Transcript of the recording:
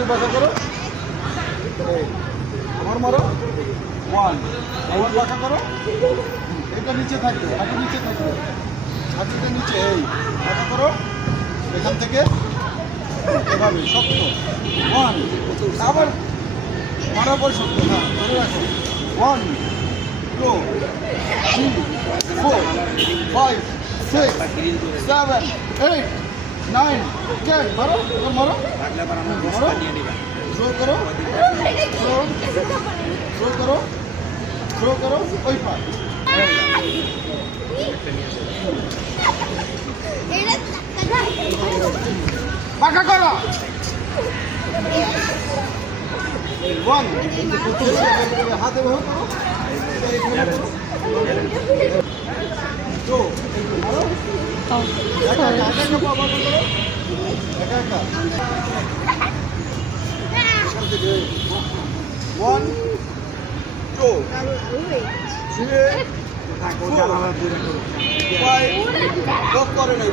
হাঁটু বাঁকা করো, আবার মারো, 1, আবার বাঁকা করো, এটা নিচে থাকবে, হাঁটু নিচে থাকবে, হাঁটুটা নিচে, এই বাঁকা করো, এখান থেকে এভাবে শক্ত, 1, আবার মারার পর শক্ত, হ্যাঁ ধরে রাখো, 1, 2, 3, 4, 5, 6, 7, 8, 9, 10, মারো, এবার মারো, মারো, থ্রো করো, থ্রো করো, থ্রো করো, ওই পা, বাঁকা করো, 1, হাতে ব্যবহার করো, 2, মারো, একা একা পা বাঁকা করো, একা একা, 1, 2, 3, 4, 5, 6 করে নাই।